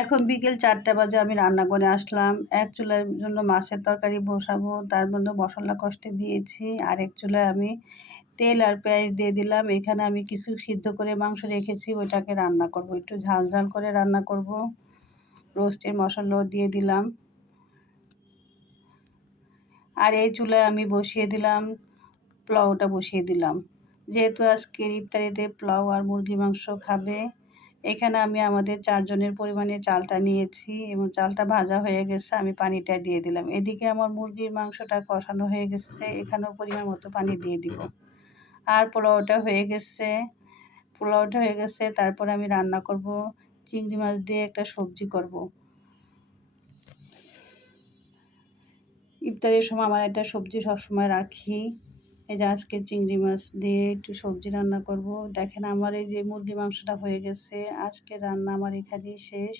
এখন বিকেল ৪টা বাজে আমি রান্নাঘরে আসলাম। এক চুলার জন্য মাছের তরকারি বসাবো। তার মধ্যে মসল্লা কষতে দিয়েছি। আরেক চুলায় আমি তেল আর পেঁয়াজ দিয়ে দিলাম। এখানে আমি কিছু সিদ্ধ করে মাংস রেখেছি, ওইটাকে রান্না করব। একটু ঝাল, ঝাল করে রান্না করব। রোস্টের মসল্লাও দিয়ে দিলাম। আর এই চুলায় আমি বসিয়ে দিলাম, পোলাওটা বসিয়ে দিলাম। যেহেতু আজকের ইফতারিতে পোলাও আর মুরগির মাংস খাবে, এখানে আমি আমাদের ৪ জনের পরিমাণে চালটা নিয়েছি এবং চালটা ভাজা হয়ে গেছে, আমি পানিটা দিয়ে দিলাম। এদিকে আমার মুরগির মাংসটা কষানো হয়ে গেছে, এখানেও পরিমাণ মতো পানি দিয়ে দিব। আর পোলাওটা হয়ে গেছে, তারপরে আমি রান্না করব, চিংড়ি মাছ দিয়ে একটা সবজি করব। ইফতারের সময় আমার একটা সবজি সবসময় রাখি। এই যে আজকে চিংড়ি মাছ দিয়ে একটু সবজি রান্না করব। দেখেন আমার এই যে মুরগির মাংসটা হয়ে গেছে। আজকের রান্না আমার এখানেই শেষ।